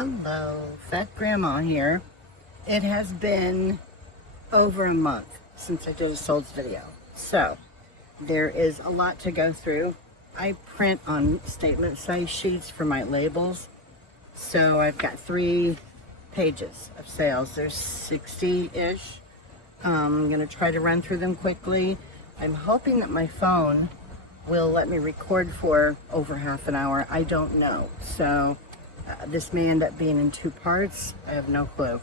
Hello, Fat Grandma here. It has been over a month since I did a solds video. So, there is a lot to go through. I print on statement size sheets for my labels. So I've got 3 pages of sales. There's 60-ish. I'm gonna try to run through them quickly. I'm hoping that my phone will let me record for over half an hour. I don't know. So this may end up being in 2 parts. I have no clue.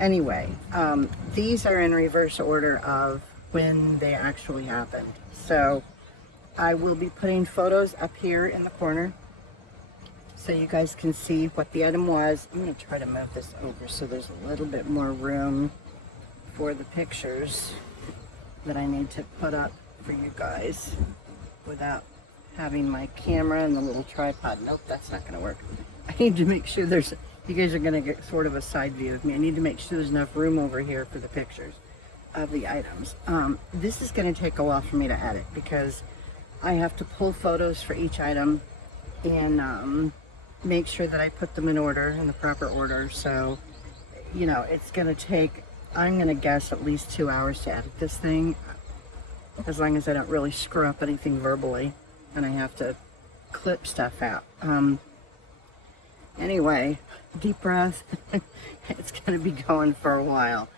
Anyway, these are in reverse order of when they actually happened. So I will be putting photos up here in the corner so you guys can see what the item was. I'm going to try to move this over so there's a little bit more room for the pictures that I need to put up for you guys without having my camera and the little tripod. Nope, that's not going to work. I need to make sure there's, you guys are going to get sort of a side view of me. I need to make sure there's enough room over here for the pictures of the items. This is going to take a while for me to edit because I have to pull photos for each item and make sure that I put them in order, in the proper order. So, you know, it's going to take, I'm going to guess at least 2 hours to edit this thing, as long as I don't really screw up anything verbally and I have to clip stuff out. Anyway, deep breath. It's going to be going for a while.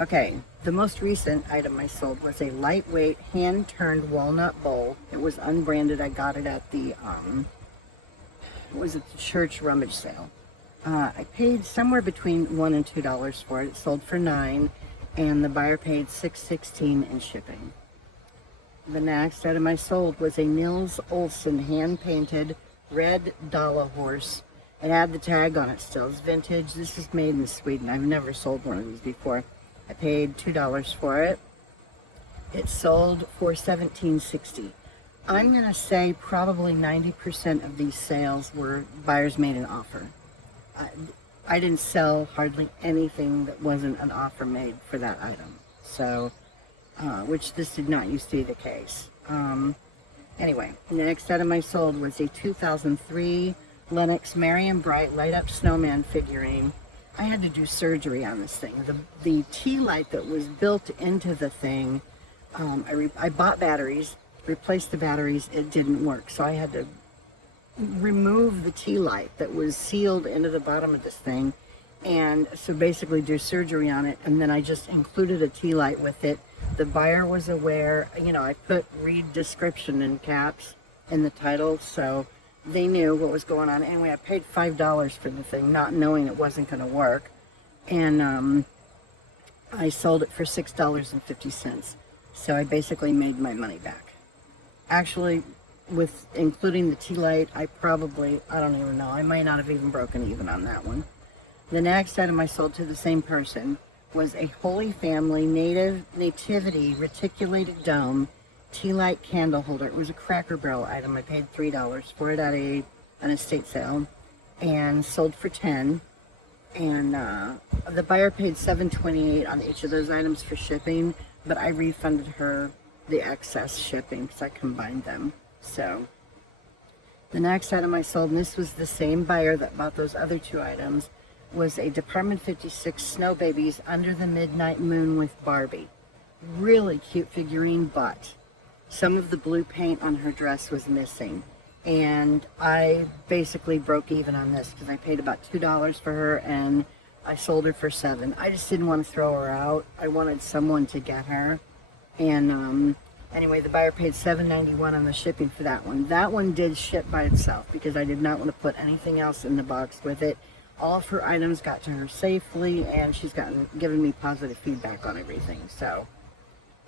Okay, the most recent item I sold was a lightweight hand-turned walnut bowl. It was unbranded. I got it at the, it was at the church rummage sale. I paid somewhere between $1 and $2 for it. It sold for $9, and the buyer paid $6.16 in shipping. The next item I sold was a Nils Olson hand-painted red Dala horse. It had the tag on it still. It's vintage. This is made in Sweden. I've never sold one of these before. I paid $2 for it. It sold for $17.60. I'm going to say probably 90% of these sales were buyers made an offer. I didn't sell hardly anything that wasn't an offer made for that item. So, which this did not used to be the case. Anyway, the next item I sold was a 2003 Lennox Merry and Bright Light Up Snowman figurine. I had to do surgery on this thing. The tea light that was built into the thing, I bought batteries, replaced the batteries, it didn't work. So I had to remove the tea light that was sealed into the bottom of this thing. And so basically do surgery on it, and then I just included a tea light with it. The buyer was aware, you know, I put read description in caps in the title, so they knew what was going on. Anyway, I paid $5 for the thing, not knowing it wasn't going to work. And I sold it for $6.50. So I basically made my money back. Actually, with including the tea light, I don't even know, I might not have even broken even on that one. The next item I sold to the same person was a Holy Family Nativity Reticulated Dome tea light candle holder. It was a Cracker Barrel item. I paid $3 for it at an estate sale and sold for $10. And the buyer paid $7.28 on each of those items for shipping, but I refunded her the excess shipping because I combined them. So the next item I sold, and this was the same buyer that bought those other 2 items, was a Department 56 Snow Babies Under the Midnight Moon with Barbie. Really cute figurine, but some of the blue paint on her dress was missing. And I basically broke even on this because I paid about $2 for her and I sold her for $7. I just didn't want to throw her out. I wanted someone to get her. And anyway, the buyer paid $7.91 on the shipping for that one. That one did ship by itself because I did not want to put anything else in the box with it. All of her items got to her safely, and she's given me positive feedback on everything. So,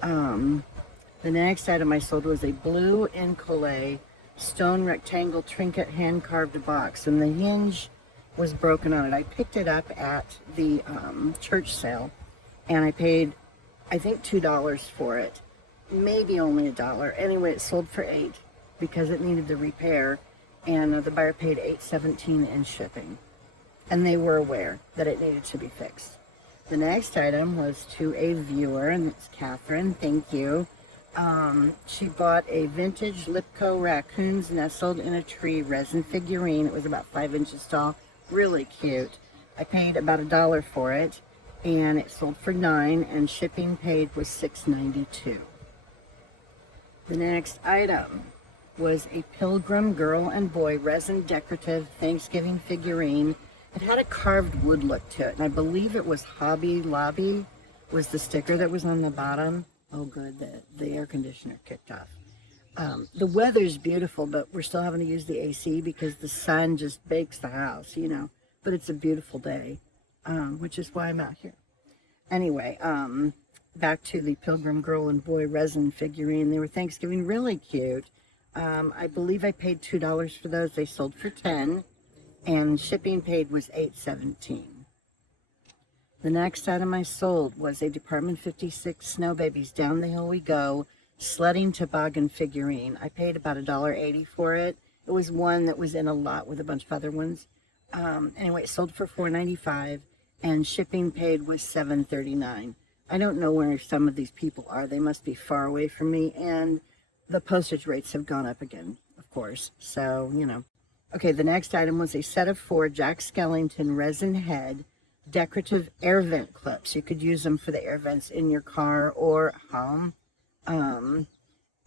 the next item I sold was a blue Incolay stone rectangle trinket hand-carved box, and the hinge was broken on it. I picked it up at the church sale, and I paid, I think, $2 for it. Maybe only $1. Anyway, it sold for $8 because it needed the repair, and the buyer paid $8.17 in shipping. And they were aware that it needed to be fixed. The next item was to a viewer, and it's Catherine, thank you. She bought a vintage Lipco raccoons nestled in a tree resin figurine. It was about 5 inches tall really cute. I paid about $1 for it, and it sold for $9, and shipping paid was $6.92. The next item was a Pilgrim girl and boy resin decorative Thanksgiving figurine. It had a carved wood look to it, and I believe it was Hobby Lobby was the sticker that was on the bottom. Oh good, the air conditioner kicked off. The weather's beautiful, but we're still having to use the AC because the sun just bakes the house, you know. But it's a beautiful day, which is why I'm out here. Anyway, back to the Pilgrim girl and boy resin figurine. They were Thanksgiving, really cute. I believe I paid $2 for those. They sold for $10, and shipping paid was $8.17. The next item I sold was a Department 56 Snow Babies Down the Hill We Go sledding toboggan figurine. I paid about $1.80 for it. It was one that was in a lot with a bunch of other ones. Anyway, it sold for $4.95, and shipping paid was $7.39. I don't know where some of these people are. They must be far away from me, and the postage rates have gone up again, of course. So, you know. Okay, the next item was a set of 4 Jack Skellington resin head decorative air vent clips. You could use them for the air vents in your car or home.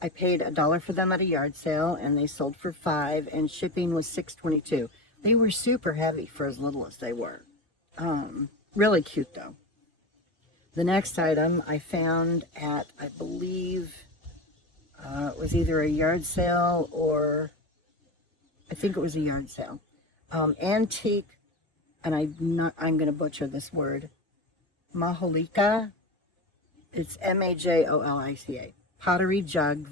I paid $1 for them at a yard sale, and they sold for $5, and shipping was $6.22. They were super heavy for as little as they were. Really cute though. The next item I found at, I believe, it was either a yard sale or, I think it was a yard sale. Antique, and I'm going to butcher this word, Majolica. It's Majolica. Pottery jug,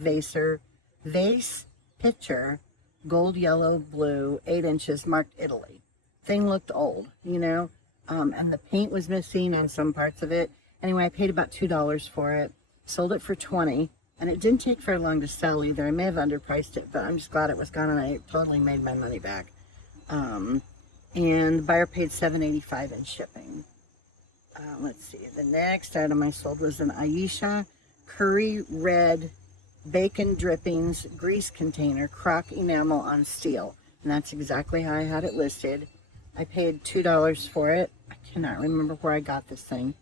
vase, pitcher, gold, yellow, blue, 8 inches, marked Italy. Thing looked old, you know, and the paint was missing on some parts of it. Anyway, I paid about $2 for it, sold it for $20, and it didn't take very long to sell either. I may have underpriced it, but I'm just glad it was gone, and I totally made my money back. And the buyer paid $7.85 in shipping. Let's see, the next item I sold was an Aisha curry red bacon drippings grease container, crock enamel on steel. And that's exactly how I had it listed. I paid $2 for it. I cannot remember where I got this thing.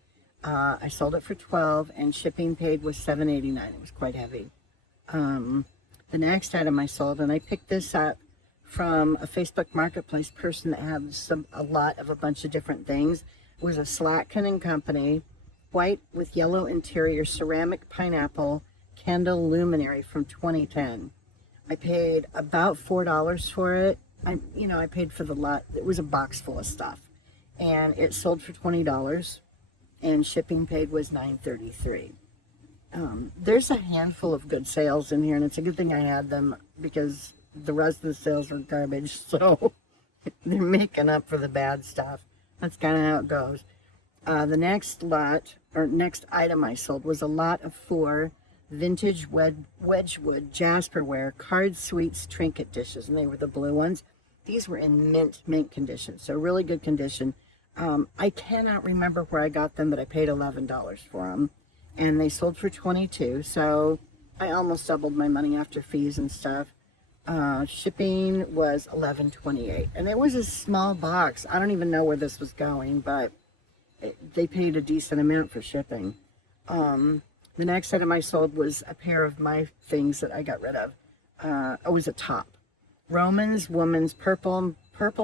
I sold it for $12, and shipping paid was $7.89. It was quite heavy. The next item I sold, and I picked this up from a Facebook Marketplace person that had a lot of a bunch of different things. It was a Slatkin and Company, white with yellow interior ceramic pineapple candle luminary from 2010. I paid about $4 for it. I paid for the lot. It was a box full of stuff, and it sold for $20, and shipping paid was $9.33. There's a handful of good sales in here, and it's a good thing I had them because the rest of the sales were garbage, so they're making up for the bad stuff. That's kind of how it goes. The next item I sold was a lot of 4 vintage Wedgwood Jasperware card sweets trinket dishes, and they were the blue ones. These were in mint condition, so really good condition. I cannot remember where I got them, but I paid $11 for them, and they sold for $22, so I almost doubled my money after fees and stuff. Shipping was $11.28, and it was a small box. I don't even know where this was going, but they paid a decent amount for shipping. The next item I sold was a pair of my things that I got rid of. It was a top. Romans woman's purple,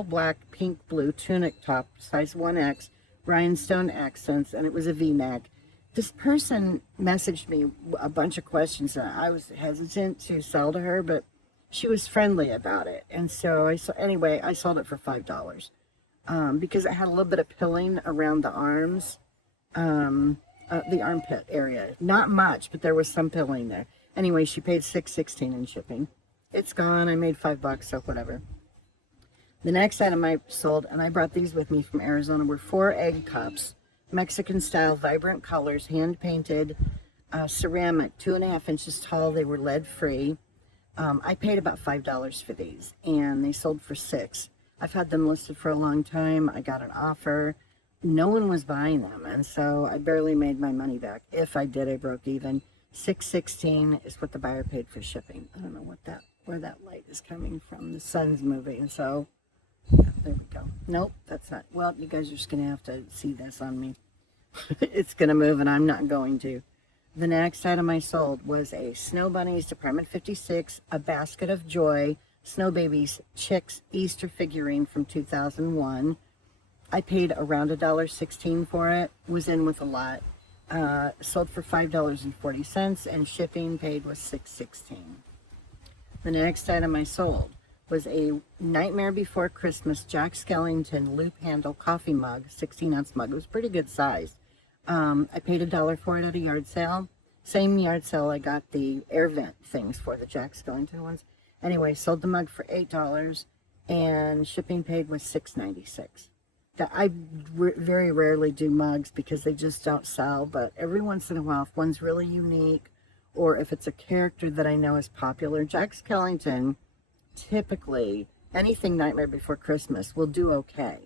black, pink, blue tunic top, size 1X, rhinestone accents, and it was a V-neck. This person messaged me a bunch of questions, and I was hesitant to sell to her, but she was friendly about it. And so I sold it for $5. Because it had a little bit of pilling around the arms, the armpit area. Not much, but there was some pilling there. Anyway, she paid $6.16 in shipping. It's gone. I made $5, so whatever. The next item I sold, and I brought these with me from Arizona, were 4 egg cups, Mexican style, vibrant colors, hand painted, ceramic, 2.5 inches tall. They were lead free. I paid about $5 for these, and they sold for $6. I've had them listed for a long time. I got an offer. No one was buying them, and so I barely made my money back. If I did, I broke even. $6.16 is what the buyer paid for shipping. I don't know where that light is coming from. The sun's moving, so There we go. Nope, that's not. Well, you guys are just going to have to see this on me. It's going to move and I'm not going to. The next item I sold was a Snow Bunnies Department 56, A Basket of Joy, Snow Babies Chicks Easter figurine from 2001. I paid around $1.16 for it. Was in with a lot. Sold for $5.40 and shipping paid was $6.16. The next item I sold was a Nightmare Before Christmas Jack Skellington loop handle coffee mug, 16-ounce mug. It was pretty good size. I paid $1 for it at a yard sale. Same yard sale I got the air vent things for, the Jack Skellington ones. Anyway, sold the mug for $8 and shipping paid was $6.96. I very rarely do mugs because they just don't sell, but every once in a while, if one's really unique or if it's a character that I know is popular, Jack Skellington, typically, anything Nightmare Before Christmas will do okay.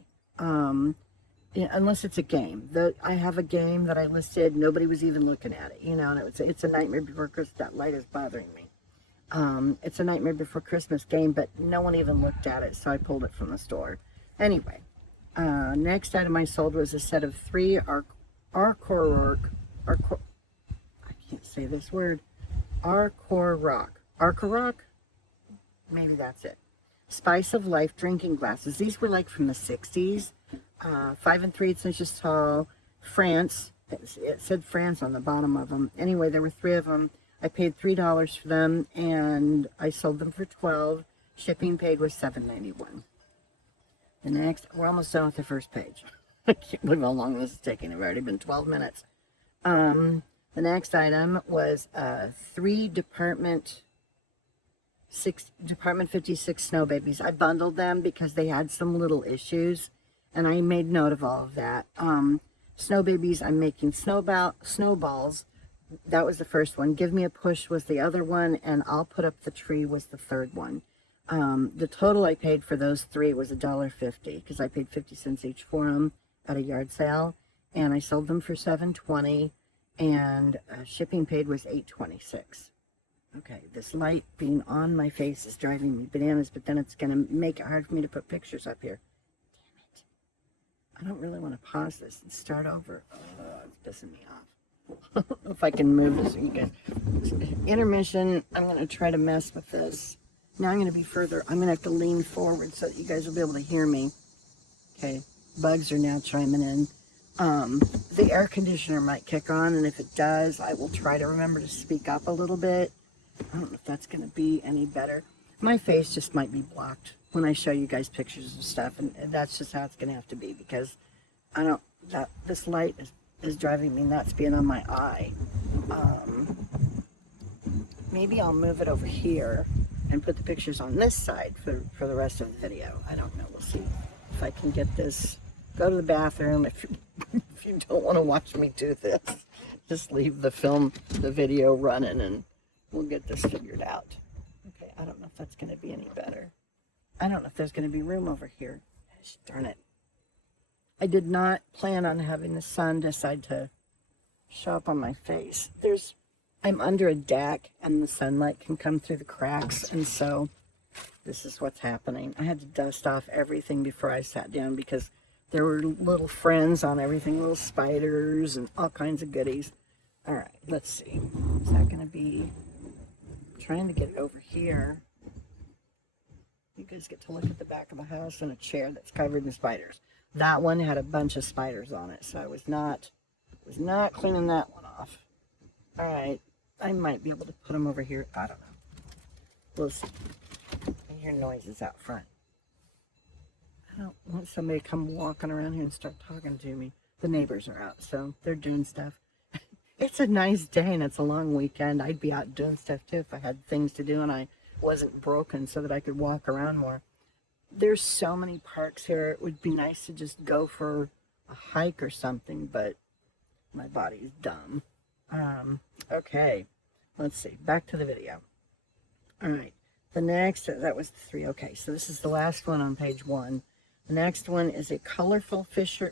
Unless it's a game. I have a game that I listed, nobody was even looking at it, and it's a Nightmare Before Christmas. That light is bothering me. It's a Nightmare Before Christmas game, but no one even looked at it, so I pulled it from the store. Anyway, next item I sold was a set of 3 I can't say this word, Arkorok? Maybe that's it. Spice of Life drinking glasses. These were like from the 60s. 5 3/8 inches tall. France. It said France on the bottom of them. Anyway, there were 3 of them. I paid $3 for them, and I sold them for $12. Shipping paid was $7.91. The next, we're almost done with the first page. I can't believe how long this is taking. It's already been 12 minutes. The next item was 3 Department 56 Snow Babies. I bundled them because they had some little issues, and I made note of all of that. Snow Babies, I'm making snowballs. That was the first one. Give Me a Push was the other one, and I'll Put Up the Tree was the third one. The total I paid for those 3 was $1.50 because I paid 50 cents each for them at a yard sale, and I sold them for $7.20, and shipping paid was $8.26. Okay, this light being on my face is driving me bananas, but then it's going to make it hard for me to put pictures up here. Damn it. I don't really want to pause this and start over. It's pissing me off. If I can move this, you guys. Intermission, I'm going to try to mess with this. Now I'm going to be further. I'm going to have to lean forward so that you guys will be able to hear me. Okay, bugs are now chiming in. The air conditioner might kick on, and if it does, I will try to remember to speak up a little bit. I don't know if that's going to be any better. My face just might be blocked when I show you guys pictures of stuff, and that's just how it's going to have to be because this light is driving me nuts being on my eye. Maybe I'll move it over here and put the pictures on this side for the rest of the video. I don't know. We'll see if I can get this. Go to the bathroom. If you don't want to watch me do this, just leave the video running, and we'll get this figured out. Okay, I don't know if that's going to be any better. I don't know if there's going to be room over here. Gosh, darn it. I did not plan on having the sun decide to show up on my face. I'm under a deck, and the sunlight can come through the cracks, and so this is what's happening. I had to dust off everything before I sat down because there were little friends on everything, little spiders and all kinds of goodies. All right, let's see. Is that going to be... I'm trying to get it over here. You guys get to look at the back of the house and a chair that's covered in spiders. That one had a bunch of spiders on it, so I was not cleaning that one off. All right, I might be able to put them over here. I don't know. We'll see. I hear noises out front. I don't want somebody to come walking around here and start talking to me. The neighbors are out, so they're doing stuff. It's a nice day and it's a long weekend. I'd be out doing stuff too if I had things to do and I wasn't broken so that I could walk around more. There's so many parks here. It would be nice to just go for a hike or something, but my body's dumb. Okay, let's see. Back to the video. All right, the next, that was the 3. Okay, so this is the last one on page 1. The next one is a colorful fish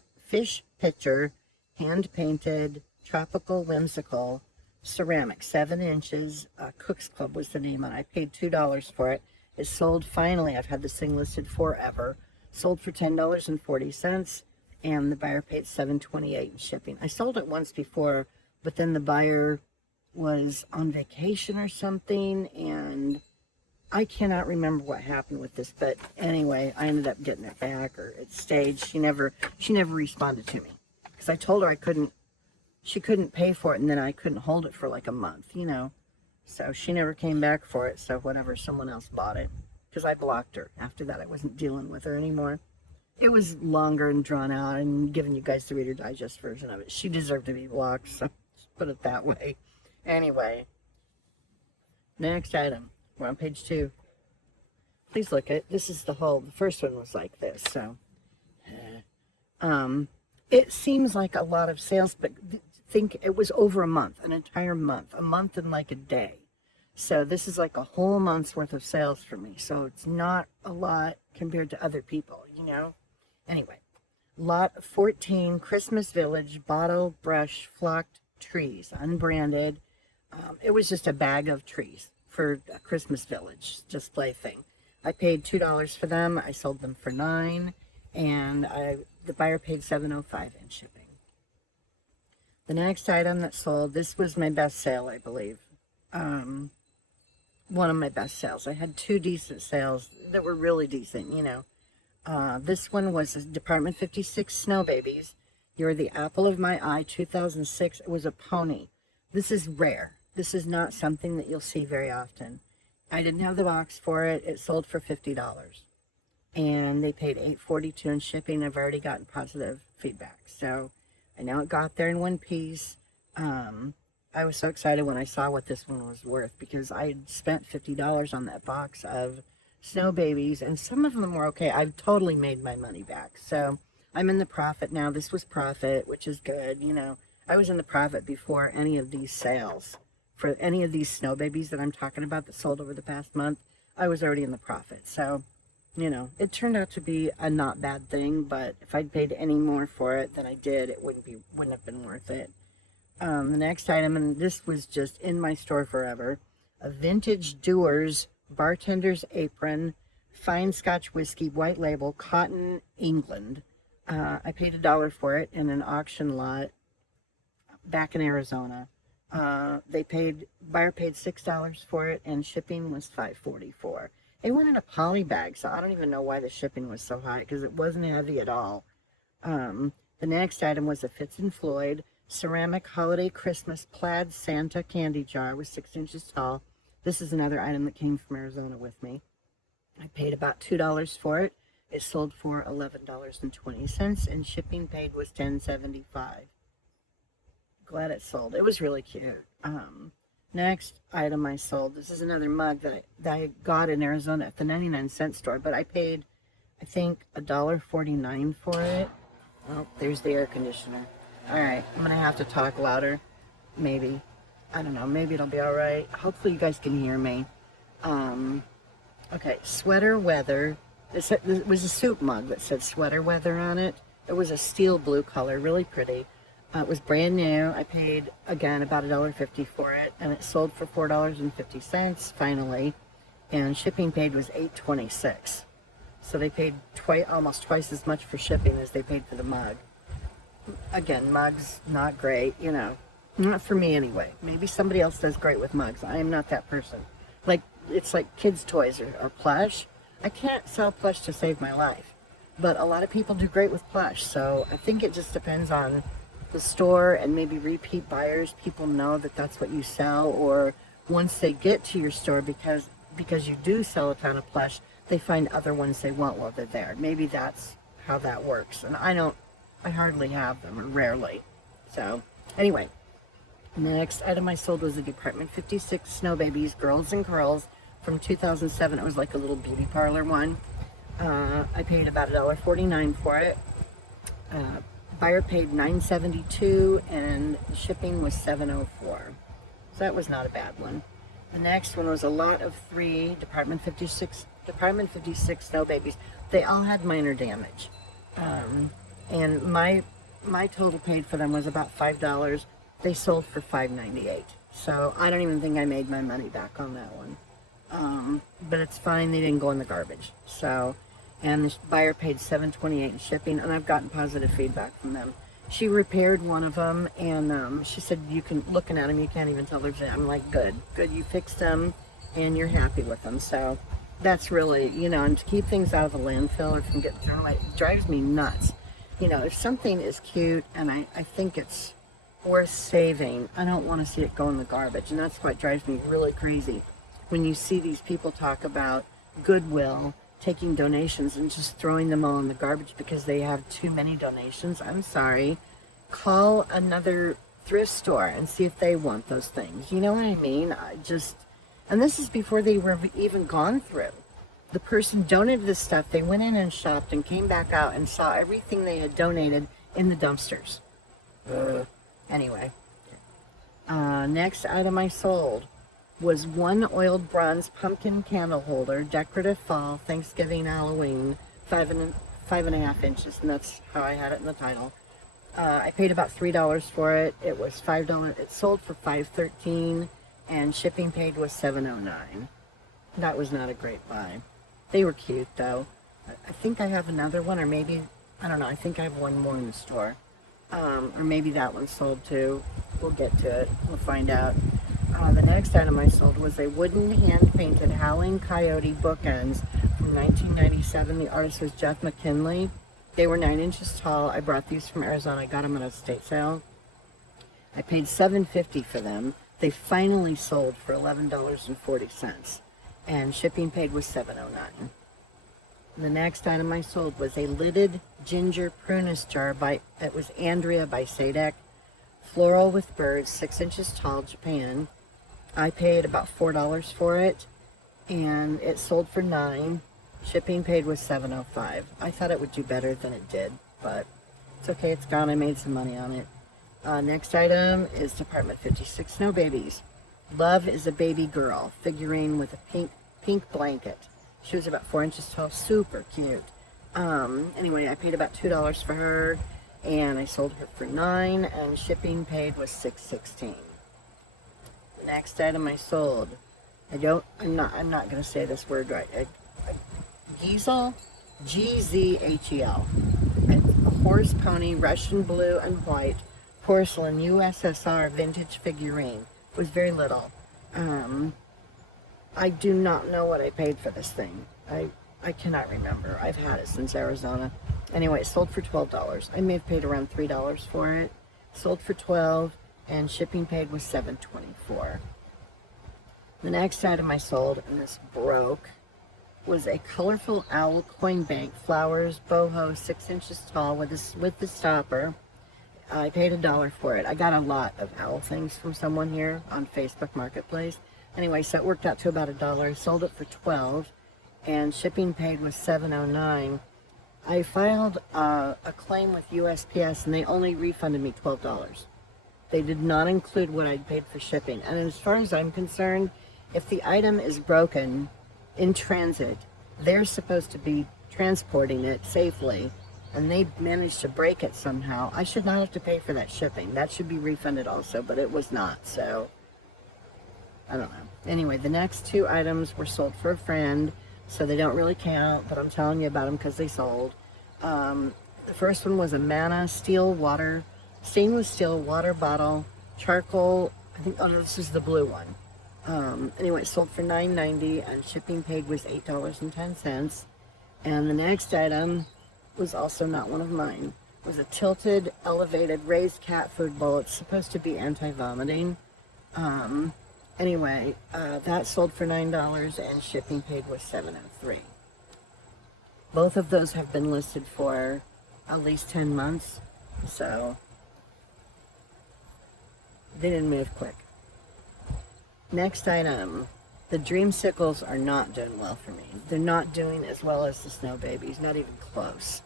picture, hand-painted, tropical, whimsical, ceramic, 7 inches. Cook's Club was the name on it. I paid $2 for it. It sold finally. I've had this thing listed forever Sold for $10.40, and the buyer paid $7.28 in shipping. I sold it once before, but then the buyer was on vacation or something, and I cannot remember what happened with this, but anyway, I ended up getting it back, or it stayed. She never responded to me, because I told her she couldn't pay for it, and then I couldn't hold it for like a month, you know. So she never came back for it, so whatever, someone else bought it, because I blocked her. After that, I wasn't dealing with her anymore. It was longer and drawn out, and giving you guys the Reader Digest version of it. She deserved to be blocked, so just put it that way. Anyway, next item. We're on page 2. Please look at, this is the first one was like this, so. It seems like a lot of sales, but think it was over a month, an entire month, a month and like a day. So this is like a whole month's worth of sales for me. So it's not a lot compared to other people, you know? Anyway, lot 14, Christmas Village, bottle, brush, flocked trees, unbranded. It was just a bag of trees for a Christmas Village display thing. I paid $2 for them. I sold them for $9, and the buyer paid $7.05 in shipping. The next item that sold, this was my best sale, I believe. One of my best sales. I had 2 decent sales that were really decent, you know. This one was Department 56 Snow Babies. You're the Apple of My Eye, 2006. It was a pony. This is rare. This is not something that you'll see very often. I didn't have the box for it. It sold for $50. And they paid $8.42 in shipping. I've already gotten positive feedback. So I know it got there in one piece. I was so excited when I saw what this one was worth, because I had spent $50 on that box of Snow Babies, and some of them were okay. I've totally made my money back. So I'm in the profit now. This was profit, which is good. You know, I was in the profit before any of these sales. For any of these Snow Babies that I'm talking about that sold over the past month, I was already in the profit. So, you know, it turned out to be a not bad thing, but if I'd paid any more for it than I did, it wouldn't have been worth it. The next item, and this was just in my store forever, a vintage Dewar's bartender's apron, fine Scotch whiskey, white label, cotton, England. I paid $1 for it in an auction lot back in Arizona. Buyer paid $6 for it, and shipping was $5.44. It went in a poly bag, so I don't even know why the shipping was so high, because it wasn't heavy at all. The next item was a Fitz & Floyd ceramic holiday Christmas plaid Santa candy jar. It was 6 inches tall. This is another item that came from Arizona with me. I paid about $2 for it. It sold for $11.20, and shipping paid was $10.75. Glad it sold. It was really cute. Next item I sold, this is another mug that I got in Arizona at the 99-cent store, but I paid, I think, $1.49 for it. Oh, there's the air conditioner. All right, I'm gonna have to talk louder, maybe. I don't know, maybe it'll be all right. Hopefully you guys can hear me. Okay, sweater weather. It was a soup mug that said sweater weather on it. It was a steel blue color, really pretty. It was brand new. I paid, again, about $1.50 for it, and it sold for $4.50 finally, and shipping paid was $8.26. So they paid almost twice as much for shipping as they paid for the mug. Again, mugs, not great, you know. Not for me anyway. Maybe somebody else does great with mugs. I am not that person. Like, it's like kids' toys or plush. I can't sell plush to save my life, but a lot of people do great with plush, so I think it just depends on the store and maybe repeat buyers. People know that that's what you sell, or once they get to your store, because you do sell a ton of plush, they find other ones they want while they're there. Maybe that's how that works. And I hardly have them, or rarely. So anyway, the next item I sold was the Department 56 Snow Babies Girls and Curls from 2007. It was like a little beauty parlor one. I paid about $1.49 for it. Buyer paid $9.72, and shipping was $7.04. So that was not a bad one. The next one was a lot of 3 Department 56 Snow Babies. They all had minor damage. And my total paid for them was about $5. They sold for $5.98. So I don't even think I made my money back on that one. But it's fine. They didn't go in the garbage. So and the buyer paid $7.28 in shipping, and I've gotten positive feedback from them. She repaired one of them, and she said, you can, looking at them, you can't even tell there's a, I'm like, good, you fixed them, and you're happy with them. So that's really, you know, and to keep things out of the landfill or from getting thrown away, it drives me nuts. You know, if something is cute and I think it's worth saving, I don't want to see it go in the garbage. And that's what drives me really crazy when you see these people talk about Goodwill taking donations and just throwing them all in the garbage because they have too many donations. I'm sorry. Call another thrift store and see if they want those things. You know what I mean? And this is before they were even gone through. The person donated this stuff. They went in and shopped and came back out and saw everything they had donated in the dumpsters. Anyway. Next item I sold was one oiled bronze pumpkin candle holder, decorative fall, Thanksgiving, Halloween, 5.5 inches, and that's how I had it in the title. I paid about $3 for it. It was $5. It sold for $5.13, and shipping paid was $7.09. That was not a great buy. They were cute though. I think I have another one, or maybe, I don't know, I think I have one more in the store. Or maybe that one sold too. We'll get to it. We'll find out. The next item I sold was a wooden hand-painted Howling Coyote bookends from 1997. The artist was Jeff McKinley. They were 9 inches tall. I brought these from Arizona. I got them at a estate sale. I paid $7.50 for them. They finally sold for $11.40, and shipping paid was $7.09. The next item I sold was a lidded ginger prunus jar it was Andrea by Sadek. Floral with birds, 6 inches tall, Japan. I paid about $4 for it, and it sold for $9. Shipping paid was $7.05. I thought it would do better than it did, but it's okay, it's gone. I made some money on it. Next item is Department 56 Snow Babies. Love is a baby girl figurine with a pink blanket. She was about 4 inches tall, super cute. Anyway, I paid about $2 for her, and I sold her for $9, and shipping paid was $6.16. The next item I sold, I'm not going to say this word right. Gizel, G-Z-H-E-L. It's a horse pony, Russian blue and white, porcelain USSR vintage figurine. It was very little. I do not know what I paid for this thing. I cannot remember. I've had it since Arizona. Anyway, it sold for $12. I may have paid around $3 for it. Sold for $12, and shipping paid was $7.24. The next item I sold, and this broke, was a colorful owl coin bank, flowers, boho, 6 inches tall with the stopper. I paid $1 for it. I got a lot of owl things from someone here on Facebook Marketplace. Anyway, so it worked out to about $1. I sold it for $12, and shipping paid was $7.09. I filed a claim with USPS, and they only refunded me $12. They did not include what I'd paid for shipping. And as far as I'm concerned, if the item is broken in transit, they're supposed to be transporting it safely, and they managed to break it somehow. I should not have to pay for that shipping. That should be refunded also, but it was not, so I don't know. Anyway, the next two items were sold for a friend, so they don't really count, but I'm telling you about them because they sold. The first one was a Mana stainless steel water bottle, charcoal, I think, oh no, this is the blue one. Anyway, it sold for $9.90, and shipping paid was $8.10. And the next item was also not one of mine. It was a tilted, elevated, raised cat food bowl. It's supposed to be anti-vomiting. Anyway, that sold for $9, and shipping paid was $7.03. Both of those have been listed for at least 10 months, so they didn't move quick. Next item, the dreamsicles are not doing well for me. They're not doing as well as the Snow Babies, not even close.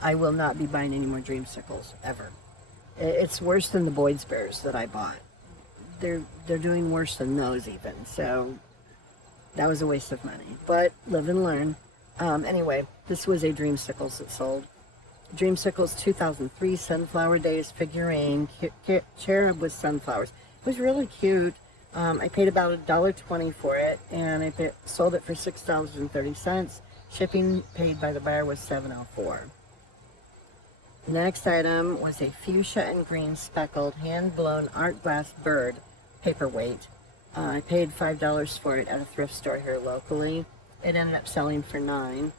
I will not be buying any more dreamsicles, ever. It's worse than the Boyd's Bears that I bought. They're doing worse than those even, so that was a waste of money. But live and learn. Anyway, this was a Dreamsicles that sold. Dreamsicles 2003 Sunflower Days figurine, cherub with sunflowers. It was really cute. I paid about $1.20 for it, and I sold it for $6.30. Shipping paid by the buyer was $7.04. The next item was a fuchsia and green speckled hand-blown art glass bird paperweight. I paid $5 for it at a thrift store here locally. It ended up selling for $9,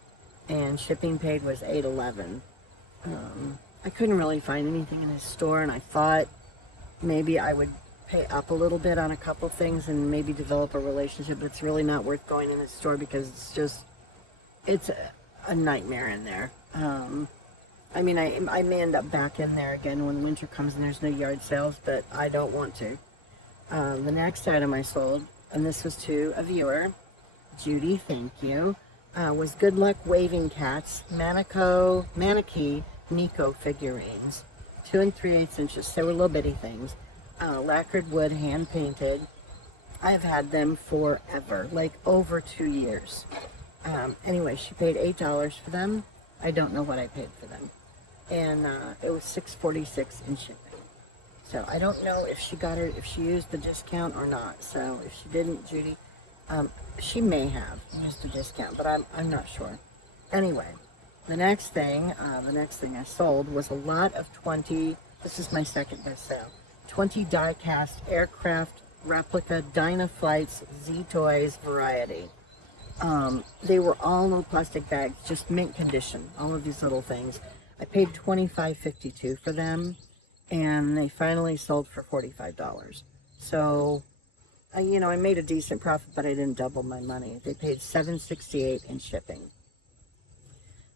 and shipping paid was $8.11. I couldn't really find anything in his store, and I thought maybe I would pay up a little bit on a couple things and maybe develop a relationship. It's really not worth going in his store because it's a nightmare in there. I mean, I may end up back in there again when winter comes and there's no yard sales, but I don't want to. The next item I sold, and this was to a viewer, Judy, thank you, was Good Luck Waving Cats Manaki Nico figurines, 2 3/8 inches. They were little bitty things, lacquered wood, hand painted. I've had them forever, like over 2 years. Anyway, she paid $8 for them. I don't know what I paid for them, and it was $6.46 in shipping. So I don't know if she used the discount or not. So if she didn't, Judy, she may have used the discount, but I'm not sure. Anyway, the next thing I sold was a lot of 20. This is my second best sale. 20 die-cast aircraft replica Dynaflights Z-Toys variety. They were all little plastic bags, just mint condition, all of these little things. I paid $25.52 for them, and they finally sold for $45. So, I made a decent profit, but I didn't double my money. They paid $7.68 in shipping.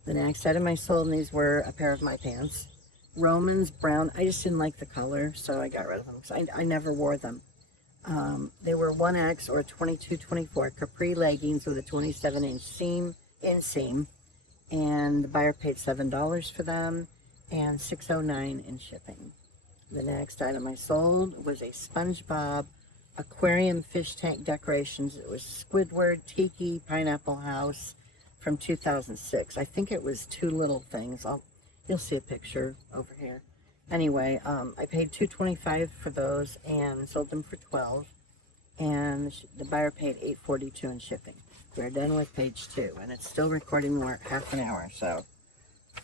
The next item I sold, and these were a pair of my pants. Romans brown. I just didn't like the color, so I got rid of them because I never wore them. They were 1X or 22-24 capri leggings with a 27-inch inseam, and the buyer paid $7 for them and $6.09 in shipping. The next item I sold was a SpongeBob aquarium fish tank decorations. It was Squidward Tiki Pineapple House from 2006. I think it was 2 little things. You'll see a picture over here. Anyway, I paid $2.25 for those and sold them for $12, and the buyer paid $8.42 in shipping. We're done with page 2, and it's still recording more half an hour, so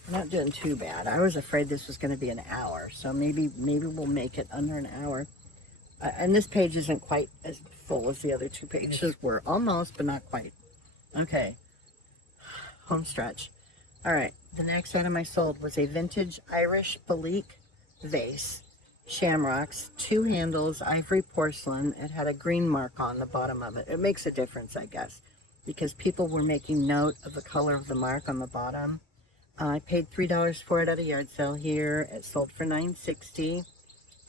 I'm not doing too bad. I was afraid this was going to be an hour, so maybe we'll make it under an hour. And this page isn't quite as full as the other 2 pages were. Almost, but not quite. Okay, home stretch. All right, the next item I sold was a vintage Irish Balique vase, shamrocks, 2 handles, ivory porcelain. It had a green mark on the bottom of it. It makes a difference, I guess, because people were making note of the color of the mark on the bottom. I paid $3 for it at a yard sale here. It sold for $9.60,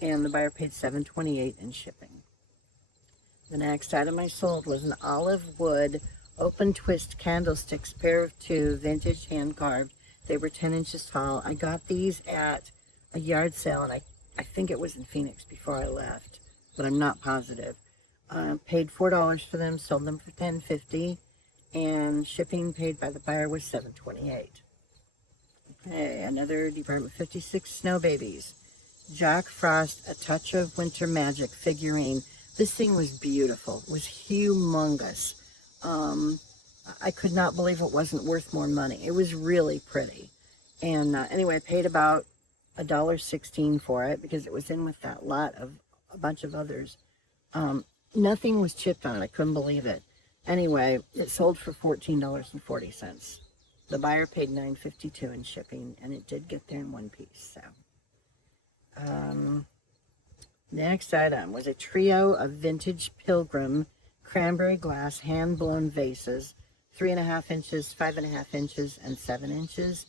and the buyer paid $7.28 in shipping. The next item I sold was an olive wood open twist candlesticks, pair of 2, vintage hand carved. They were 10 inches tall. I got these at a yard sale, and I think it was in Phoenix before I left, but I'm not positive. Paid $4 for them, sold them for $10.50, and shipping paid by the buyer was $7.28. Okay, another Department 56 Snow Babies. Jack Frost, A Touch of Winter Magic figurine. This thing was beautiful. It was humongous. I could not believe it wasn't worth more money. It was really pretty. And anyway, I paid about $1.16 for it because it was in with that lot of a bunch of others. Nothing was chipped on it. I couldn't believe it. Anyway, it sold for $14.40. The buyer paid $9.52 in shipping, and it did get there in one piece. So, next item was a trio of vintage Pilgrim cranberry glass hand-blown vases, 3.5 inches, 5.5 inches, and 7 inches.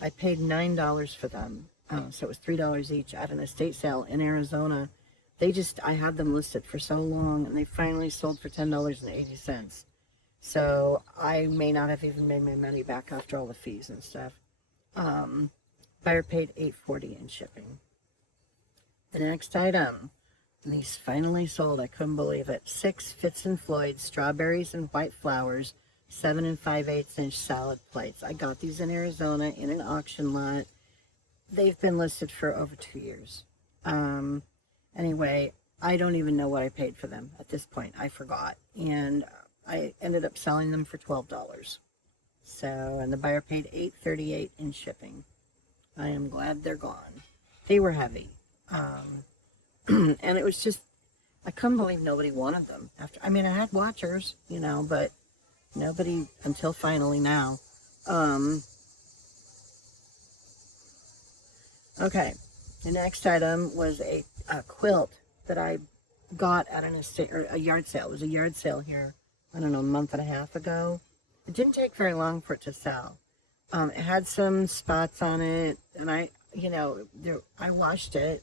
I paid $9 for them. So it was $3 each at an estate sale in Arizona. I had them listed for so long, and they finally sold for $10.80. So I may not have even made my money back after all the fees and stuff. Buyer paid $8.40 in shipping. The next item, and these finally sold. I couldn't believe it. 6 Fitz and Floyd strawberries and white flowers, 7 5/8 inch salad plates. I got these in Arizona in an auction lot. They've been listed for over 2 years. Anyway, I don't even know what I paid for them at this point. I forgot. And I ended up selling them for $12. So, and the buyer paid $8.38 in shipping. I am glad they're gone. They were heavy. And it was just, I couldn't believe nobody wanted them. After, I mean, I had watchers, you know, but nobody until finally now. Okay, the next item was a quilt that I got at an estate or a yard sale. It was a yard sale here, I don't know, a month and a half ago. It didn't take very long for it to sell. It had some spots on it, and I washed it,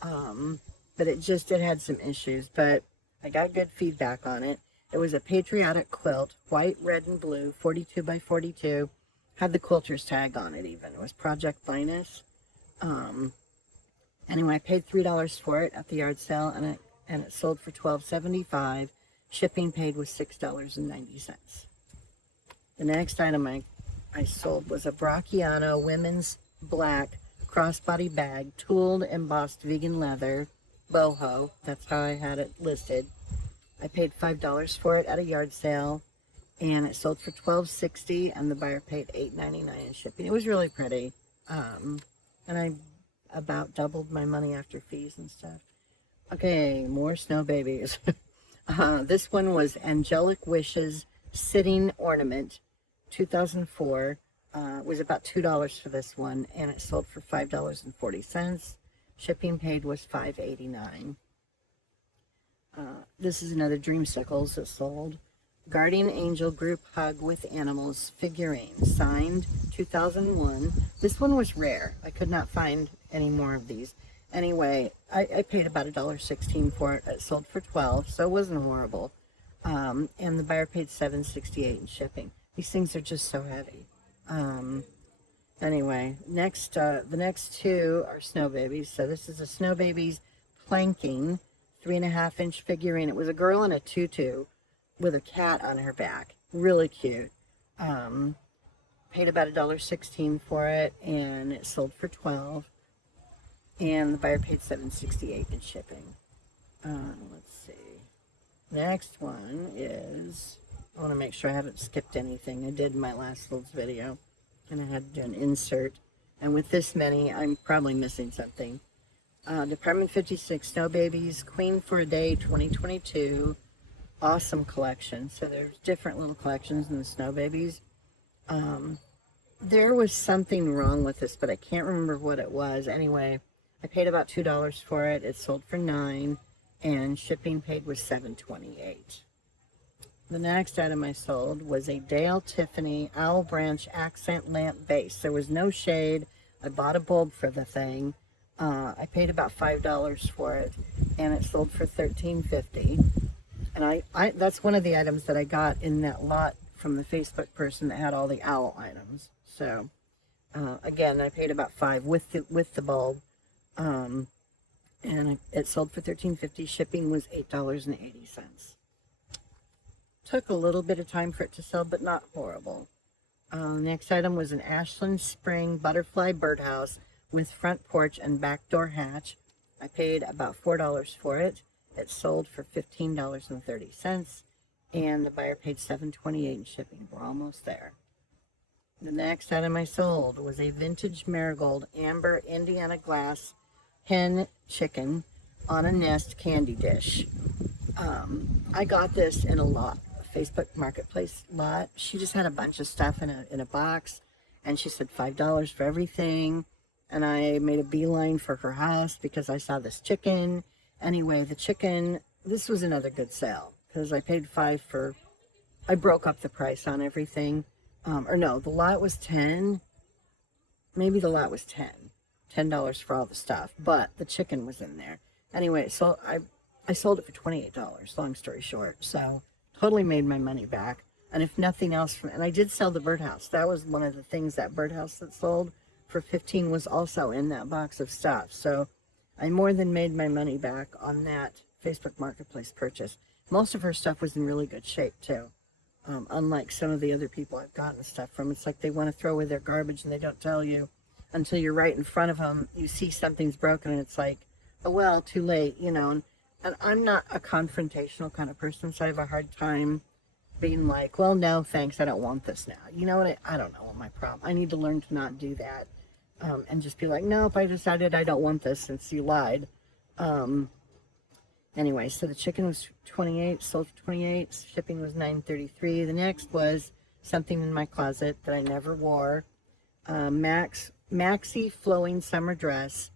but it had some issues. But I got good feedback on it. It was a patriotic quilt, white, red, and blue, 42 by 42. Had the quilter's tag on it even. It was Project Finest. Anyway, I paid $3 for it at the yard sale, and it sold for $12.75. Shipping paid was $6.90. The next item I sold was a Bracciano women's black crossbody bag, tooled embossed vegan leather, boho. That's how I had it listed. I paid $5 for it at a yard sale, and it sold for $12.60, and the buyer paid $8.99 in shipping. It was really pretty, and I about doubled my money after fees and stuff. Okay, more snow babies. This one was Angelic Wishes Sitting Ornament, 2004. It was about $2 for this one, and it sold for $5.40. Shipping paid was $5.89. This is another Dreamsicles that sold. Guardian Angel Group Hug with Animals figurine, signed 2001. This one was rare. I could not find any more of these. Anyway, I paid about $1.16 for it. It sold for $12, so it wasn't horrible. And the buyer paid $7.68 in shipping. These things are just so heavy. Anyway, the next two are Snow Babies. So this is a Snow Babies planking 3.5-inch figurine. It was a girl in a tutu with a cat on her back. Really cute. Paid about $1.16 for it, and it sold for $12. And the buyer paid $7.68 in shipping. Let's see. Next one is, I want to make sure I haven't skipped anything. I did in my last little video, and I had to do an insert. And with this many, I'm probably missing something. Department 56 Snow Babies, Queen for a Day 2022. Awesome collection. So there's different little collections in the Snow Babies. There was something wrong with this, but I can't remember what it was. Anyway, I paid about $2 for it. It sold for $9, and shipping paid was $7.28. The next item I sold was a Dale Tiffany Owl Branch accent lamp base. There was no shade. I bought a bulb for the thing. I paid about $5 for it, and it sold for $13.50. And I that's one of the items that I got in that lot from the Facebook person that had all the owl items. So again, I paid about $5 with the bulb, and it sold for $13.50. Shipping was $8.80. Took a little bit of time for it to sell, but not horrible. Next item was an Ashland Spring butterfly birdhouse with front porch and back door hatch. I paid about $4 for it. It sold for $15.30, and the buyer paid $7.28 in shipping. We're almost there. The next item I sold was a vintage marigold amber Indiana glass hen chicken on a nest candy dish. I got this in a lot, a Facebook Marketplace lot. She just had a bunch of stuff in a box, and she said $5 for everything. And I made a beeline for her house because I saw this chicken. Anyway, the chicken, this was another good sale because I paid $5 for, I broke up the price on everything. Or no, the lot was $10. Maybe the lot was $10 for all the stuff, but the chicken was in there. Anyway, so I sold it for $28, long story short. So totally made my money back. And if nothing else, and I did sell the birdhouse. That was one of the things, that birdhouse that sold for $15 was also in that box of stuff. So I more than made my money back on that Facebook Marketplace purchase. Most of her stuff was in really good shape too. Unlike some of the other people I've gotten stuff from. It's like they want to throw away their garbage and they don't tell you until you're right in front of them. You see something's broken and it's like, oh well, too late, you know. And I'm not a confrontational kind of person, so I have a hard time being like, well, no, thanks, I don't want this now. You know what? I don't know what my problem. I need to learn to not do that, and just be like, nope, I decided I don't want this since you lied. Anyway, so the chicken was 28, sold for 28. Shipping was $9.33. The next was something in my closet that I never wore. Maxi flowing summer dress,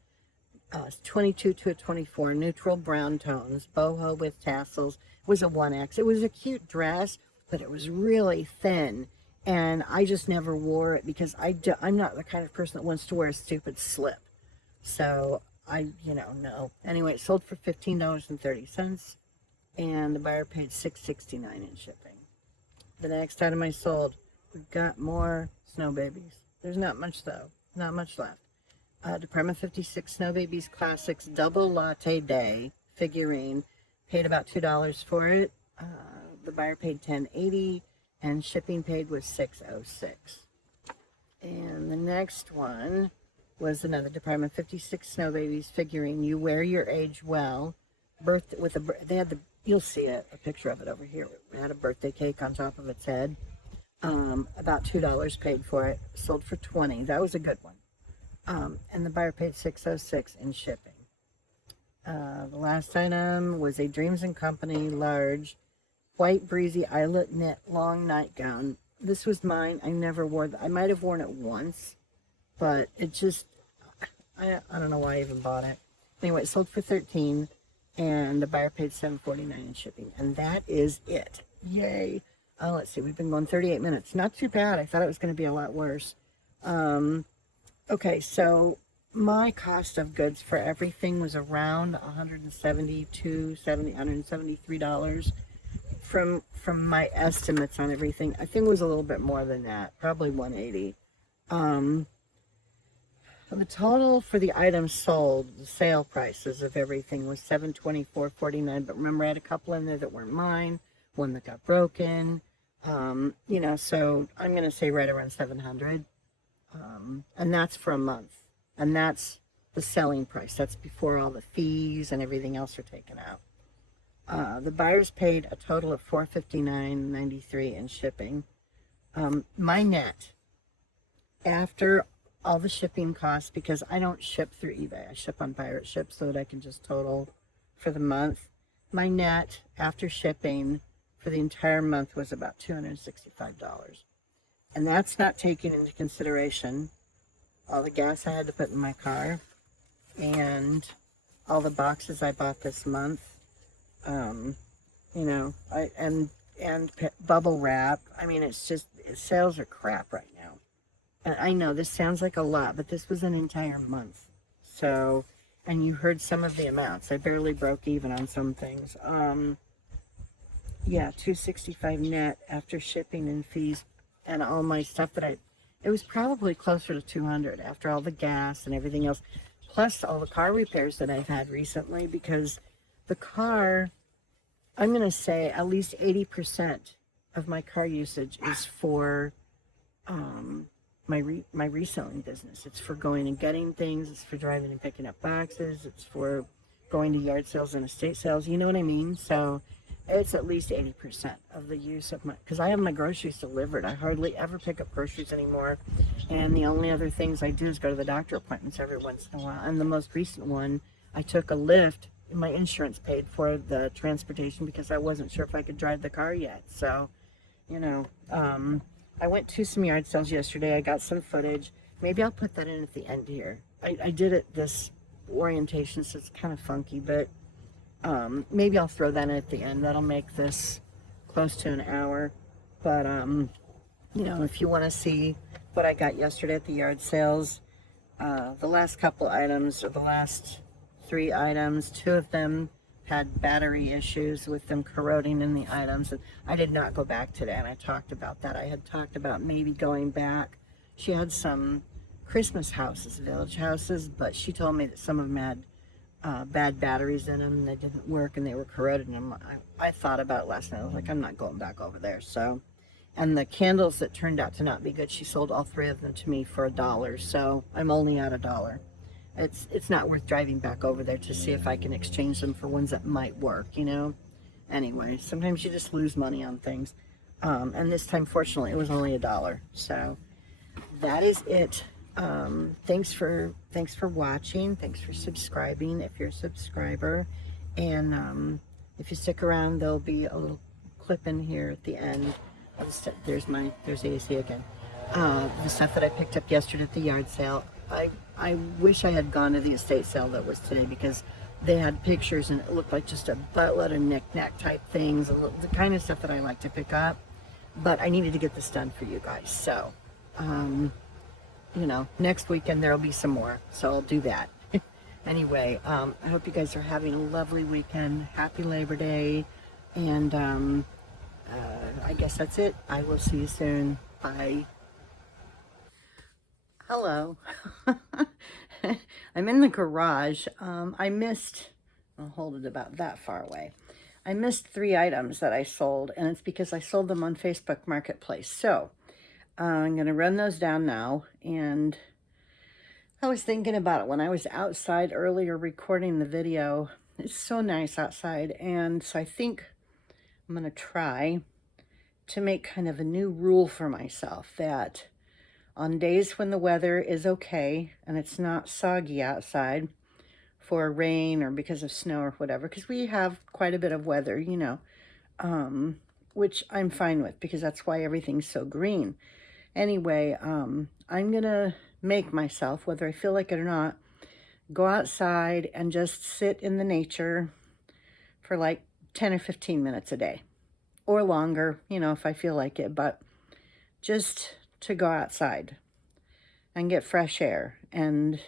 22 to a 24, neutral brown tones, boho with tassels. It was a 1X. It was a cute dress, but it was really thin, and I just never wore it because I'm not the kind of person that wants to wear a stupid slip. So no. Anyway, it sold for $15.30, and the buyer paid $6.69 in shipping. The next item I sold, we got more snow babies. There's not much though, not much left. Department 56 Snow Babies Classics Double Latte Day figurine. Paid about $2 for it. The buyer paid $10.80, and shipping paid was $6.06. And the next one was another Department 56 Snow Babies figurine. You wear your age well. They had you'll see it, a picture of it over here. It had a birthday cake on top of its head. About $2 paid for it. Sold for $20. That was a good one. And the buyer paid $6.06 in shipping. The last item was a Dreams & Company large white breezy eyelet knit long nightgown. This was mine. I never wore I might have worn it once, but it just, I don't know why I even bought it. Anyway, it sold for $13, and the buyer paid $7.49 in shipping. And that is it. Yay. Let's see. We've been going 38 minutes. Not too bad. I thought it was going to be a lot worse. Okay, so my cost of goods for everything was around $173 from my estimates on everything. I think it was a little bit more than that, probably $180. The total for the items sold, the sale prices of everything was $724.49. But remember, I had a couple in there that weren't mine, one that got broken. So I'm going to say right around $700. And that's for a month. And that's the selling price. That's before all the fees and everything else are taken out. The buyers paid a total of $459.93 in shipping. My net, after all the shipping costs, because I don't ship through eBay. I ship on Pirate Ship so that I can just total for the month. My net, after shipping, for the entire month was about $265. And that's not taking into consideration all the gas I had to put in my car and all the boxes I bought this month. Bubble wrap. I mean, sales are crap right now. And I know this sounds like a lot, but this was an entire month. So, and you heard some of the amounts. I barely broke even on some things. $265 net after shipping and fees and all my stuff it was probably closer to $200 after all the gas and everything else, plus all the car repairs that I've had recently, because the car, I'm going to say at least 80% of my car usage is for my reselling business. It's for going and getting things. It's for driving and picking up boxes. It's for going to yard sales and estate sales. You know what I mean? So it's at least 80% of the use of because I have my groceries delivered. I hardly ever pick up groceries anymore. And the only other things I do is go to the doctor appointments every once in a while. And the most recent one, I took a Lyft. My insurance paid for the transportation because I wasn't sure if I could drive the car yet. So, I went to some yard sales yesterday. I got some footage. Maybe I'll put that in at the end here. I did it this orientation, so it's kind of funky, but maybe I'll throw that in at the end. That'll make this close to an hour. But, if you want to see what I got yesterday at the yard sales, the last couple items, or the last 3 items, 2 of them had battery issues with them corroding in the items. And I did not go back today, and I talked about that. I had talked about maybe going back. She had some Christmas houses, village houses, but she told me that some of them had bad batteries in them, and they didn't work, and they were corroded. And I thought about it last night. I was like, I'm not going back over there. So, and the candles that turned out to not be good, she sold all 3 of them to me for $1. So I'm only at $1. It's not worth driving back over there to see if I can exchange them for ones that might work, Anyway, sometimes you just lose money on things. And this time, fortunately, it was only $1. So that is it. Thanks for watching. Thanks for subscribing if you're a subscriber. And if you stick around, there'll be a little clip in here at the end. There's AC again. The stuff that I picked up yesterday at the yard sale. I wish I had gone to the estate sale that was today, because they had pictures and it looked like just a buttload of knick-knack type things, the kind of stuff that I like to pick up. But I needed to get this done for you guys. So, you know, next weekend there'll be some more. So I'll do that. Anyway, I hope you guys are having a lovely weekend. Happy Labor Day. And I guess that's it. I will see you soon. Bye. Hello. I'm in the garage. I missed, I'll hold it about that far away. I missed 3 items that I sold, and it's because I sold them on Facebook Marketplace. So I'm going to run those down now. And I was thinking about it when I was outside earlier recording the video. It's so nice outside, and so I think I'm going to try to make kind of a new rule for myself, that on days when the weather is okay and it's not soggy outside for rain or because of snow or whatever, because we have quite a bit of weather, you know, which I'm fine with, because that's why everything's so green. Anyway, I'm gonna make myself, whether I feel like it or not, go outside and just sit in the nature for like 10 or 15 minutes a day, or longer, you know, if I feel like it, but just to go outside and get fresh air and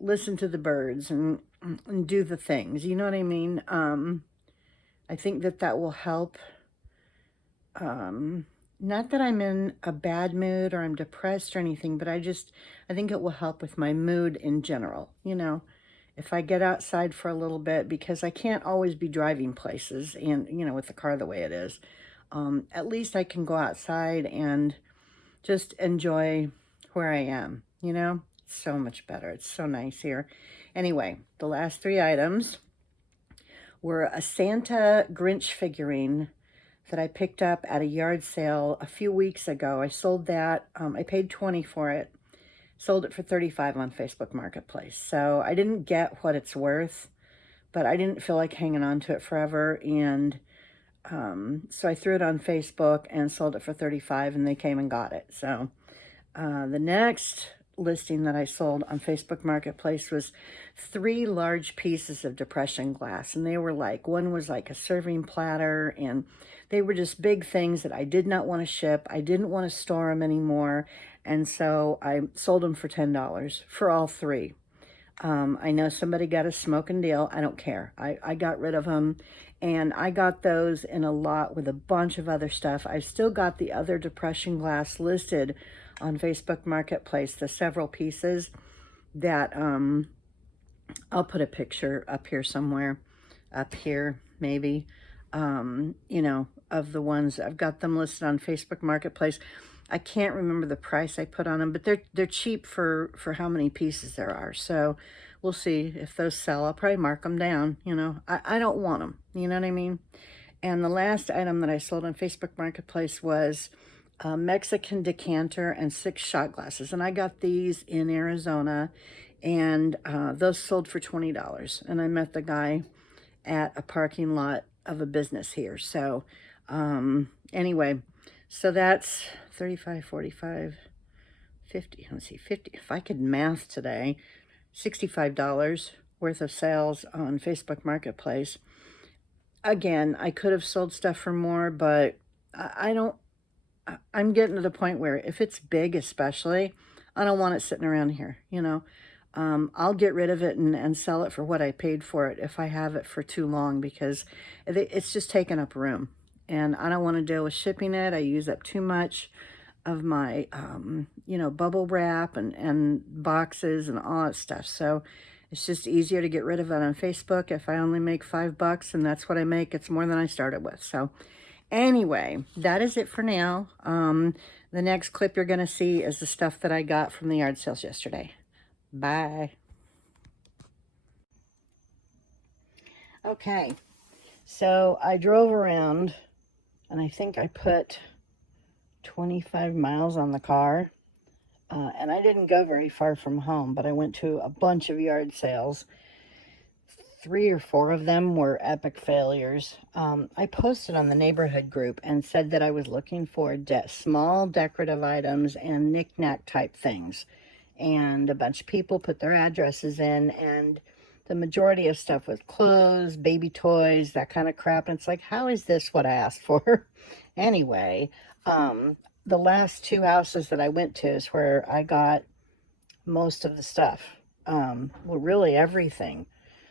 listen to the birds and do the things, you know what I mean? I think that will help. Not that I'm in a bad mood or I'm depressed or anything, but I think it will help with my mood in general, you know, if I get outside for a little bit, because I can't always be driving places and, you know, with the car the way it is. At least I can go outside and just enjoy where I am, you know? It's so much better. It's so nice here. Anyway, the last 3 items were a Santa Grinch figurine that I picked up at a yard sale a few weeks ago. I sold that. I paid $20 for it. Sold it for $35 on Facebook Marketplace. So I didn't get what it's worth, but I didn't feel like hanging on to it forever. And so I threw it on Facebook and sold it for $35, and they came and got it. So the next listing that I sold on Facebook Marketplace was 3 large pieces of depression glass. And they were like, one was like a serving platter, and they were just big things that I did not want to ship. I didn't want to store them anymore. And so I sold them for $10 for all 3. I know somebody got a smoking deal. I don't care. I got rid of them, and I got those in a lot with a bunch of other stuff. I still got the other depression glass listed on Facebook Marketplace, the several pieces that I'll put a picture up here somewhere, up here maybe, you know, of the ones. I've got them listed on Facebook Marketplace. I can't remember the price I put on them, but they're cheap for how many pieces there are. So we'll see if those sell. I'll probably mark them down, you know. I don't want them, you know what I mean? And the last item that I sold on Facebook Marketplace was a Mexican decanter and 6 shot glasses. And I got these in Arizona, and those sold for $20. And I met the guy at a parking lot of a business here. So anyway, so that's 35, 45, 50, let's see, 50, if I could math today, $65 worth of sales on Facebook Marketplace. Again, I could have sold stuff for more, but I'm getting to the point where if it's big especially, I don't want it sitting around here, you know. I'll get rid of it and sell it for what I paid for it if I have it for too long, because it's just taking up room. And I don't want to deal with shipping it. I use up too much of my, you know, bubble wrap and boxes and all that stuff. So it's just easier to get rid of it on Facebook. If I only make $5 and that's what I make, it's more than I started with. So anyway, that is it for now. The next clip you're going to see is the stuff that I got from the yard sales yesterday. Bye. Okay, so I drove around and I think I put 25 miles on the car. And I didn't go very far from home, but I went to a bunch of yard sales. 3 or 4 of them were epic failures. I posted on the neighborhood group and said that I was looking for small decorative items and knick-knack type things. And a bunch of people put their addresses in, and the majority of stuff was clothes, baby toys, that kind of crap. And it's like, how is this what I asked for? Anyway, the last 2 houses that I went to is where I got most of the stuff. Well, really everything.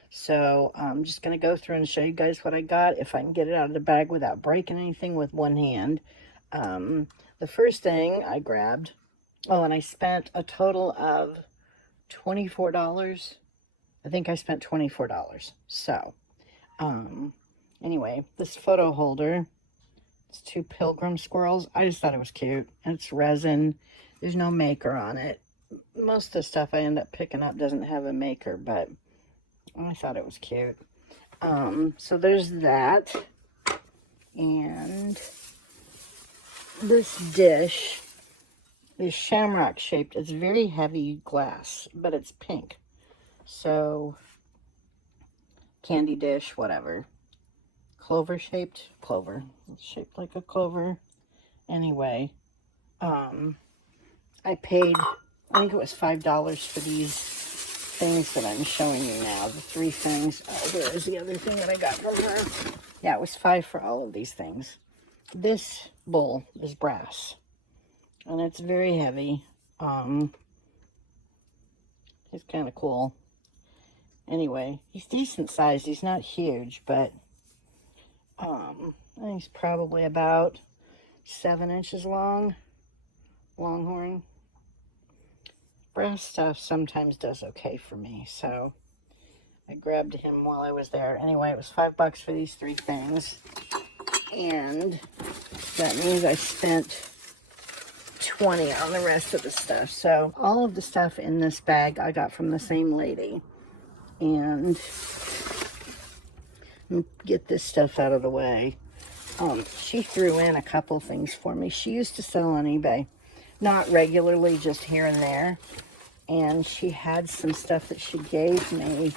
So I'm just going to go through and show you guys what I got, if I can get it out of the bag without breaking anything with one hand. The first thing I grabbed, oh, and I spent a total of $24. I think I spent $24. So, anyway, this photo holder, it's 2 pilgrim squirrels. I just thought it was cute. It's resin. There's no maker on it. Most of the stuff I end up picking up doesn't have a maker, but I thought it was cute. So there's that. And this dish is shamrock shaped. It's very heavy glass, but it's pink. So, candy dish, whatever. Clover shaped. Clover. It's shaped like a clover. Anyway, I paid, I think it was $5 for these things that I'm showing you now. The 3 things. Oh, there is the other thing that I got from her. Yeah, it was $5 for all of these things. This bowl is brass, and it's very heavy. It's kind of cool. Anyway, he's decent sized. He's not huge, but I think he's probably about 7 inches long. Longhorn. Brass stuff sometimes does okay for me, so I grabbed him while I was there. Anyway, it was $5 for these 3 things, and that means I spent $20 on the rest of the stuff. So all of the stuff in this bag I got from the same lady. And get this stuff out of the way. She threw in a couple things for me. She used to sell on eBay, not regularly, just here and there. And she had some stuff that she gave me.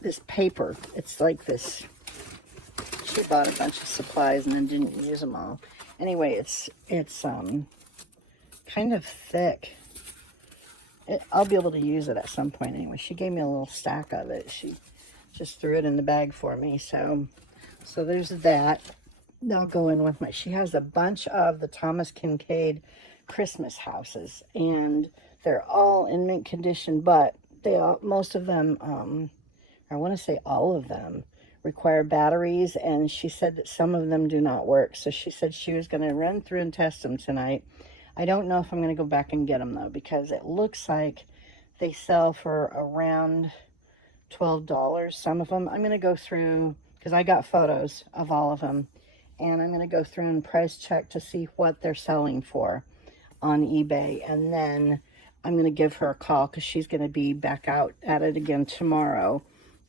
This paper. It's like this. She bought a bunch of supplies and then didn't use them all. Anyway, it's kind of thick. I'll be able to use it at some point anyway. She gave me a little stack of it. She just threw it in the bag for me. So there's that. They'll go in with my, she has a bunch of the Thomas Kincaid Christmas houses, and they're all in mint condition, but most of them, I want to say all of them, require batteries, and she said that some of them do not work. So she said she was going to run through and test them tonight. I don't know if I'm going to go back and get them, though, because it looks like they sell for around $12. Some of them. I'm going to go through, because I got photos of all of them, and I'm going to go through and price check to see what they're selling for on eBay. And then I'm going to give her a call, because she's going to be back out at it again tomorrow.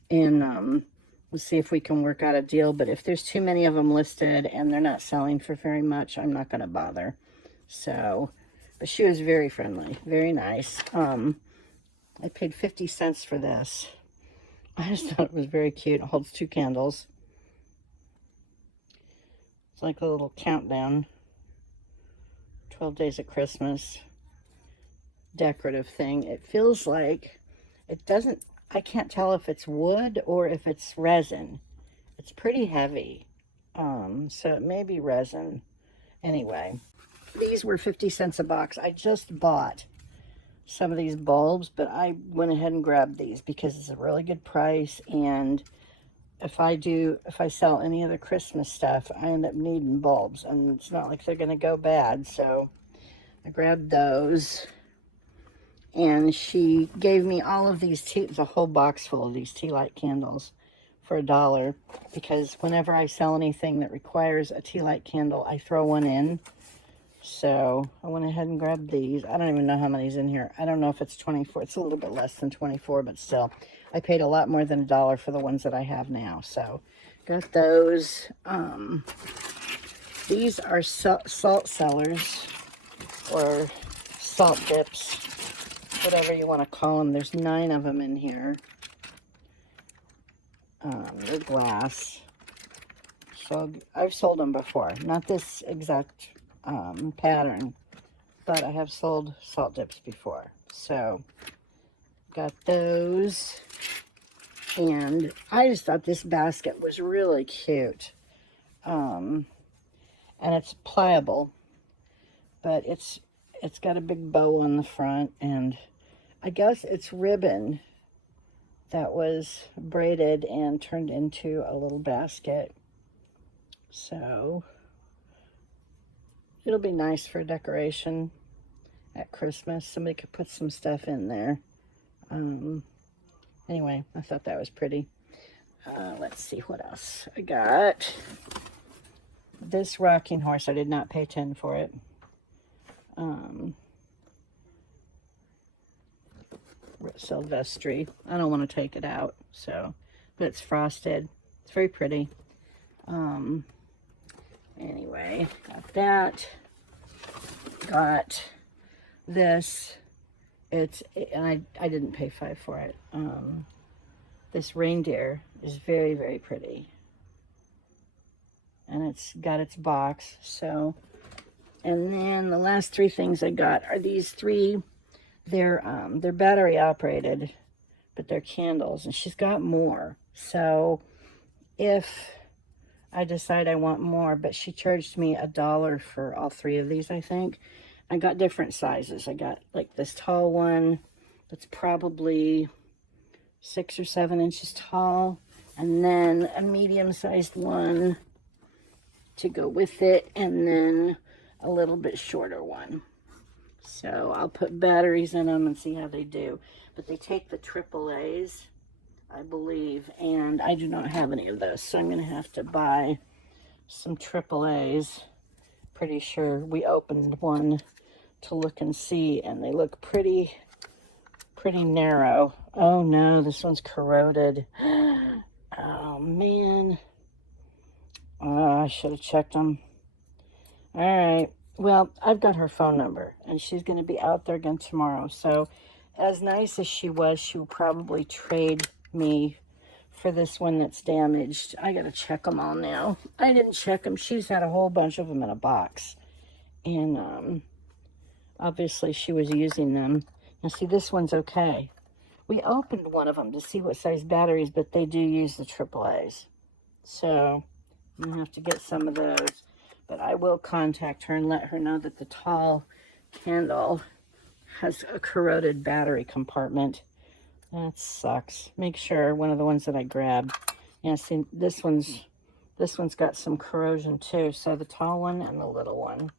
And we'll see if we can work out a deal. But if there's too many of them listed and they're not selling for very much, I'm not going to bother. So, but she was very friendly, very nice. I paid 50 cents for this. I just thought it was very cute. It holds 2 candles. It's like a little countdown. 12 days of Christmas. Decorative thing. It feels like, it doesn't, I can't tell if it's wood or if it's resin. It's pretty heavy. So it may be resin. Anyway. These were 50 cents a box. I just bought some of these bulbs, but I went ahead and grabbed these because it's a really good price. And if I sell any of the Christmas stuff, I end up needing bulbs, and it's not like they're going to go bad. So I grabbed those, and she gave me all of these the whole box full of these tea light candles for $1, because whenever I sell anything that requires a tea light candle, I throw one in. So I went ahead and grabbed these. I don't even know how many's in here. I don't know if it's 24. It's a little bit less than 24, but still. I paid a lot more than $1 for the ones that I have now. So Got those. These are salt cellars, or salt dips, whatever you want to call them. There's 9 of them in here. They're glass. So I've sold them before. Not this exact pattern, but I have sold salt dips before. So got those. And I just thought this basket was really cute. And it's pliable, but it's got a big bow on the front, and I guess it's ribbon that was braided and turned into a little basket. So it'll be nice for decoration at Christmas. Somebody could put some stuff in there. Anyway, I thought that was pretty. Let's see what else I got. This rocking horse, I did not pay 10 for it. Silvestri. I don't want to take it out, so, but it's frosted. It's very pretty. Anyway, got that. Got this. And I didn't pay 5 for it. This reindeer is very, very pretty. And it's got its box, so. And then the last 3 things I got are these 3. They're battery operated, but they're candles, and she's got more. So if I decide I want more, but she charged me $1 for all 3 of these, I think. I got different sizes. I got like this tall one that's probably 6 or 7 inches tall, and then a medium-sized one to go with it, and then a little bit shorter one. So I'll put batteries in them and see how they do. But they take the AAAs, I believe, and I do not have any of those, so I'm going to have to buy some AAAs. Pretty sure we opened one to look and see, and they look pretty narrow. Oh no, this one's corroded. Oh man. Oh, I should have checked them. All right. Well, I've got her phone number, and she's going to be out there again tomorrow. So as nice as she was, she will probably trade me for this one that's damaged. I got to check them all now. I didn't check them. She's had a whole bunch of them in a box. And obviously she was using them. Now see, this one's okay. We opened one of them to see what size batteries, but they do use the AAAs. So I'm going to have to get some of those. But I will contact her and let her know that the tall candle has a corroded battery compartment. That sucks. Make sure one of the ones that I grabbed. Yeah, see, this one's got some corrosion too. So the tall one and the little one.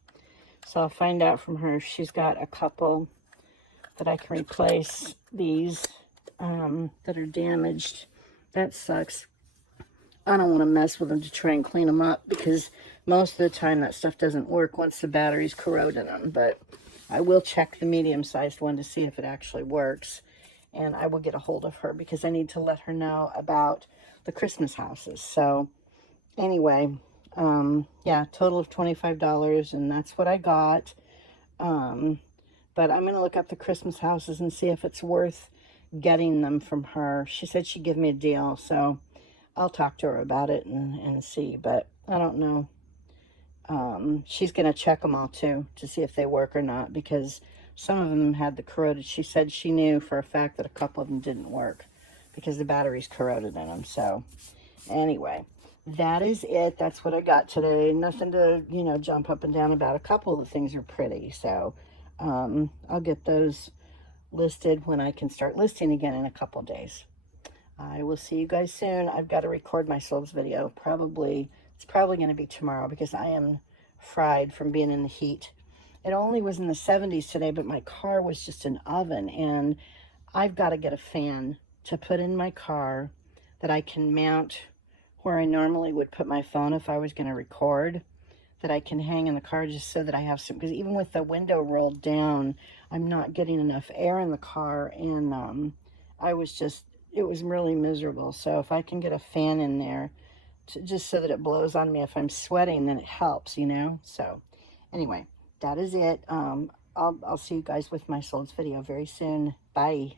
So I'll find out from her if she's got a couple that I can replace these that are damaged. That sucks. I don't want to mess with them to try and clean them up, because most of the time that stuff doesn't work once the batteries corrode in them. But I will check the medium-sized one to see if it actually works. And I will get a hold of her, because I need to let her know about the Christmas houses. So anyway, yeah, total of $25, and that's what I got. But I'm going to look up the Christmas houses and see if it's worth getting them from her. She said she'd give me a deal, so I'll talk to her about it and see, but I don't know. She's going to check them all too to see if they work or not, because some of them had the corroded. She said she knew for a fact that a couple of them didn't work because the batteries corroded in them. So anyway, that is it. That's what I got today. Nothing to, you know, jump up and down about. A couple of the things are pretty, so I'll get those listed when I can start listing again in a couple days. I will see you guys soon. I've got to record my Solves video. It's probably going to be tomorrow, because I am fried from being in the heat. It only was in the 70s today, but my car was just an oven, and I've got to get a fan to put in my car that I can mount where I normally would put my phone if I was going to record, that I can hang in the car just so that I have some, because even with the window rolled down, I'm not getting enough air in the car, and it was really miserable. So if I can get a fan in there, just so that it blows on me. If I'm sweating, then it helps, you know. So anyway, that is it. I'll see you guys with my solds video very soon. Bye.